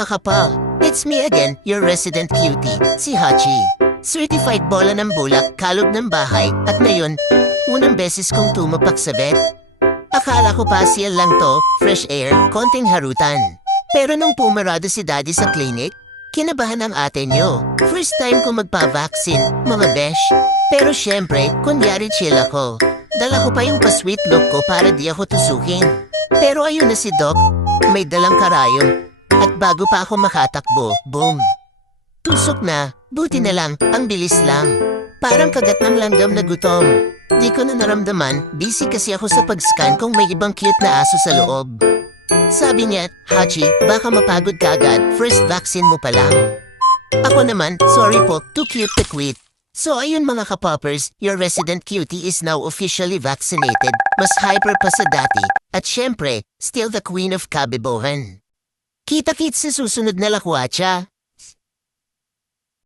mga kapal! It's me again, your resident cutie, si Hachi. Certified bola ng bulak, kalog ng bahay, at ngayon, unang beses kong tumapak sa vet. Akala ko pa siya lang to, fresh air, konting harutan. Pero nung pumarado si daddy sa clinic, kinabahan ang ate nyo. First time ko magpa-vaccine, mga besh. Pero syempre, kunyari chill ako. Dala ko pa yung pa-sweet look ko para di ako tusukin. Pero ayun na si Doc, may dalang karayom. At bago pa ako makatakbo, boom. Tusok na, buti na lang, ang bilis lang. Parang kagat ng langgam na gutom. Di ko na naramdaman, busy kasi ako sa pag-scan kung may ibang cute na aso sa loob. Sabi niya, Hachi, baka mapagod ka agad, first vaccine mo pa lang. Ako naman, sorry po, too cute to quit. So ayun mga kapoppers, your resident cutie is now officially vaccinated, mas hyper pa sa dati, at syempre, still the queen of kabibohan. Kita-kits sa susunod na lakwatsa.